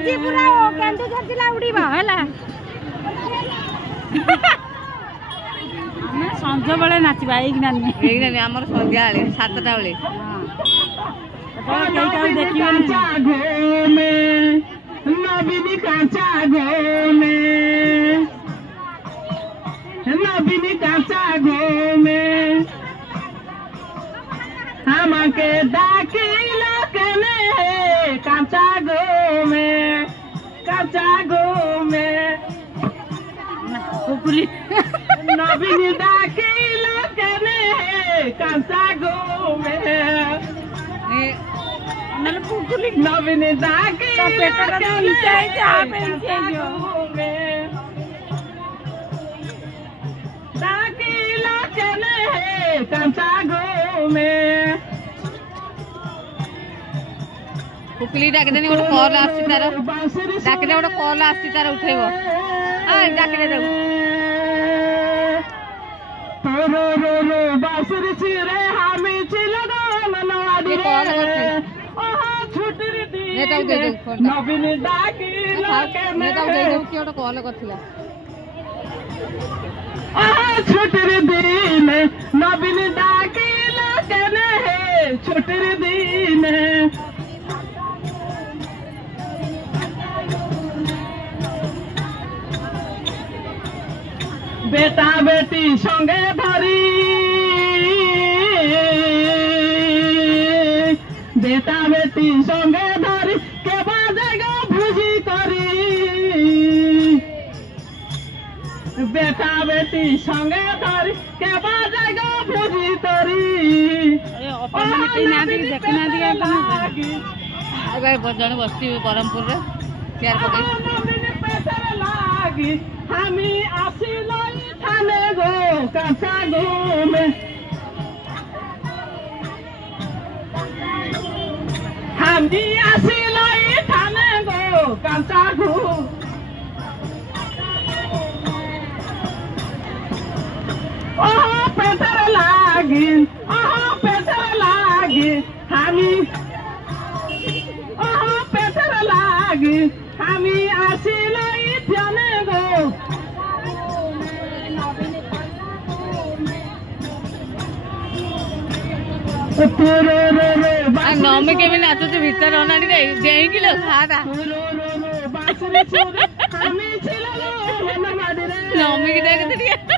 আজি পুরা কেন্দুঝর জিলা উড়িবা হেলা ଆମେ ସଞ୍ଜ ବେଳେ ନାଚିବା ଏଇକିନା ନୁହେଁ ଆମର ସନ୍ଧ୍ୟା ବେଳେ 7ଟା ବେଳେ କେହି ଦେଖିବେନି नबीनी कांचा घोमे नबीनी कांचा घोमे हमके दाखिला कने कांचा घोमे कुकुली नबीनी दाखिला कने कांचा घोमे नले कुकुली नबीनी दाखिला पेटरा नीचे जा पेंचे जो दाखिला कने कांचा घोमे कुकली डाकिदेनी गोटे कॉल आसी तार डाकिदे गोटे कॉल आसी तार उठेबो डाकिदे दे रो रो रो बासुरी चिरे हामी चिलडो मनवाडी कॉल करती ओहो छुटरी दी नेता दे दे फोन नबीनी दाखिला कने नेता दे दे कि गोटे कॉल करथिला ओहो छुटरी दिन नबीनी दाखिला कने छुटरी दिन बेटा बेटी संगे धरी बेटा बेटी संगे धरी के बाजेगा भुजी करी बेटा बेटी संगे धरी के बाजेगा भुजी करी जन बस्ती ब्रह्मपुर रे तैयार लागी हमी आसिल थाने गो कांचा घोमे हमी आसिल थाने गो कांचा घोम ओहो पेटर लागी हमी ओहो पेटर लागी हमी आसिल थाने गो नमी के नाचुच भीतर अनाड़ी डेईकी लो खादा नमी की देख